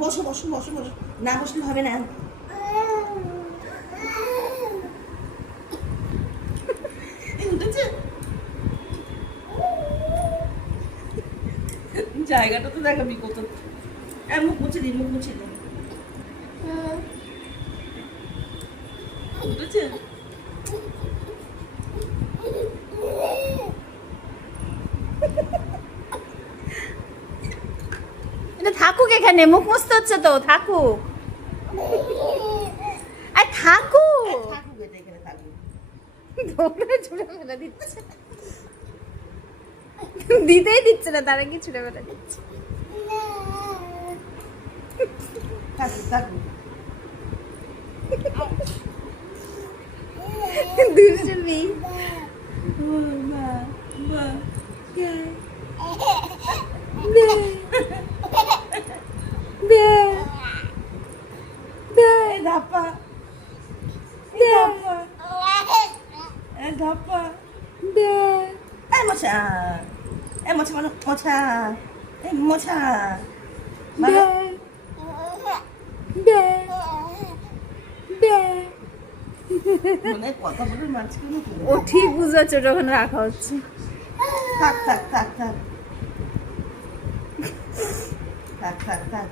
বসো বসো বসো বসো, না বসলে হবে না। জায়গাটা তো দেখাবি কত। মুখ মুছে দিই, মুখ মুছে দিই। উঠেছে? এটা থাকুক এখানে, মুখ মুছতে হচ্ছে তো, থাকুক। আর থাকুক, থাকুক, এটা এখানে থাকুক। দৌড়ে ছুড়ে ফেলে দিচ্ছে, দিতেই দিচ্ছে না, তারা কি ছুড়ে ফেলে দিচ্ছে। থাকুক থাকুক। দুষ্টুমি। ধাপ্পা ধাপ্পা মোছা, মোছা মানে মোছা, মোছা মানে কথা বলে মাঝখানে। ও ঠিক বুঝাচ্ছে ওটা ওখানে রাখা হচ্ছে। থাক থাক থাক থাক থাক থাক থাক।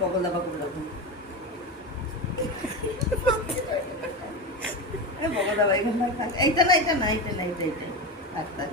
বগল দাবা বগল দাবা, বগল দাবা এখানে থাক। এইটা না, এইটা না, এইটা না, এইটা এইটা থাক থাক।